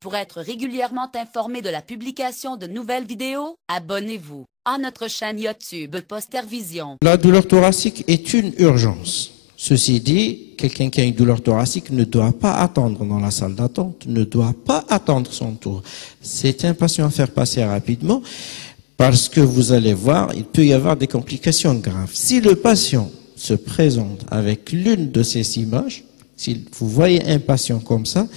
Pour être régulièrement informé de la publication de nouvelles vidéos, abonnez-vous à notre chaîne YouTube Postervision. La douleur thoracique est une urgence. Ceci dit, quelqu'un qui a une douleur thoracique ne doit pas attendre dans la salle d'attente, ne doit pas attendre son tour. C'est un patient à faire passer rapidement parce que vous allez voir, il peut y avoir des complications graves. Si le patient se présente avec l'une de ces images, si vous voyez un patient comme ça,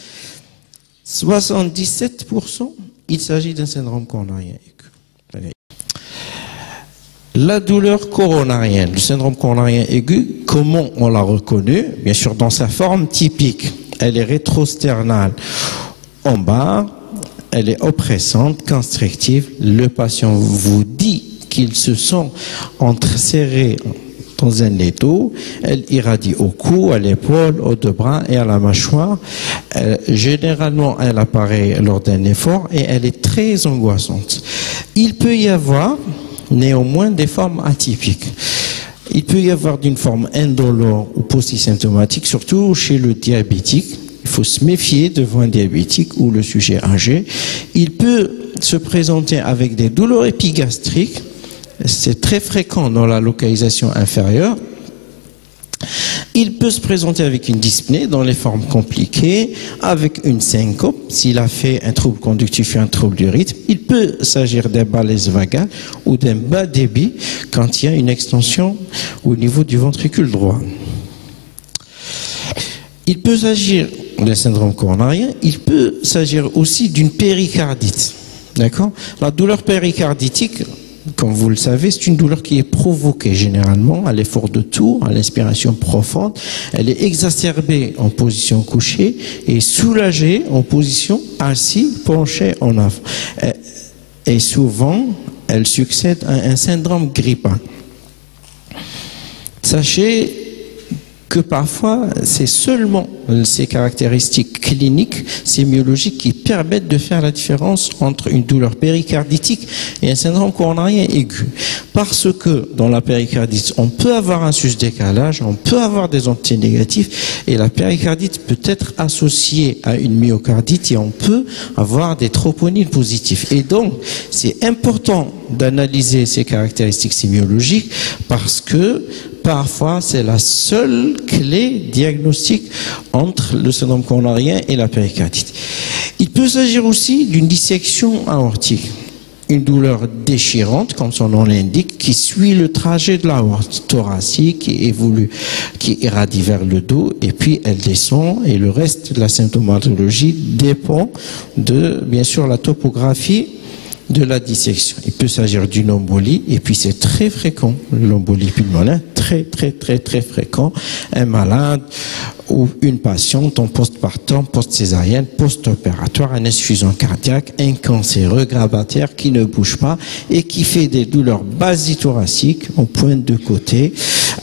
77%, il s'agit d'un syndrome coronarien aigu. La douleur coronarienne, le syndrome coronarien aigu, comment on l'a reconnu? Bien sûr, dans sa forme typique, elle est rétrosternale en bas, elle est oppressante, constrictive. Le patient vous dit qu'il se sent serré dans un étau, elle irradie au cou, à l'épaule, aux deux bras et à la mâchoire. Généralement, elle apparaît lors d'un effort et elle est très angoissante. Il peut y avoir néanmoins des formes atypiques. Il peut y avoir d'une forme indolore ou polysymptomatique, surtout chez le diabétique. Il faut se méfier devant un diabétique ou le sujet âgé. Il peut se présenter avec des douleurs épigastriques. C'est très fréquent dans la localisation inférieure. Il peut se présenter avec une dyspnée dans les formes compliquées, avec une syncope, s'il a fait un trouble conductif et un trouble du rythme. Il peut s'agir d'un malaise vagal ou d'un bas débit quand il y a une extension au niveau du ventricule droit. Il peut s'agir d'un syndrome coronarien, il peut s'agir aussi d'une péricardite. D'accord? La douleur péricarditique, comme vous le savez, c'est une douleur qui est provoquée généralement à l'effort de tour, à l'inspiration profonde. Elle est exacerbée en position couchée et soulagée en position assise, penchée en avant. Et souvent, elle succède à un syndrome grippal. Sachez que parfois, c'est seulement ces caractéristiques cliniques, sémiologiques, qui permettent de faire la différence entre une douleur péricarditique et un syndrome coronarien aigu. Parce que dans la péricardite, on peut avoir un sus-décalage, on peut avoir des antinégatifs, et la péricardite peut être associée à une myocardite, et on peut avoir des troponines positifs. Et donc, c'est important d'analyser ces caractéristiques sémiologiques parce que parfois, c'est la seule clé diagnostique entre le syndrome coronarien et la péricardite. Il peut s'agir aussi d'une dissection aortique, une douleur déchirante, comme son nom l'indique, qui suit le trajet de l'aorte thoracique, qui évolue, qui irradie vers le dos, et puis elle descend, et le reste de la symptomatologie dépend de, bien sûr, la topographie de la dissection. Il peut s'agir d'une embolie, et puis c'est très fréquent, l'embolie pulmonaire, très fréquent. Un malade ou une patiente en postpartum, post-césarienne, post-opératoire, un insuffisant cardiaque, un cancéreux gravataire qui ne bouge pas et qui fait des douleurs basithoraciques en pointe de côté,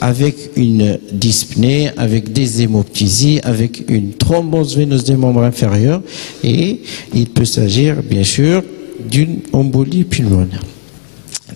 avec une dyspnée, avec des hémoptysies, avec une thrombose veineuse des membres inférieurs, et il peut s'agir, bien sûr, d'une embolie pulmonaire.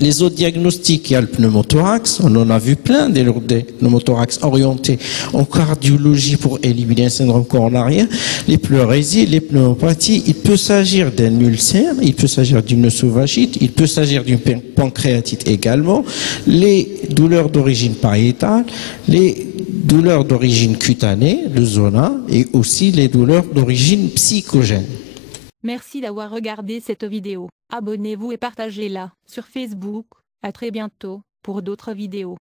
Les autres diagnostics, il y a le pneumothorax, on en a vu plein des pneumothorax orientés en cardiologie pour éliminer un syndrome coronarien, les pleurésies, les pneumopathies. Il peut s'agir d'un ulcère, il peut s'agir d'une œsophagite, il peut s'agir d'une pancréatite également, les douleurs d'origine pariétale, les douleurs d'origine cutanée, le zona, et aussi les douleurs d'origine psychogène. Merci d'avoir regardé cette vidéo. Abonnez-vous et partagez-la sur Facebook. À très bientôt pour d'autres vidéos.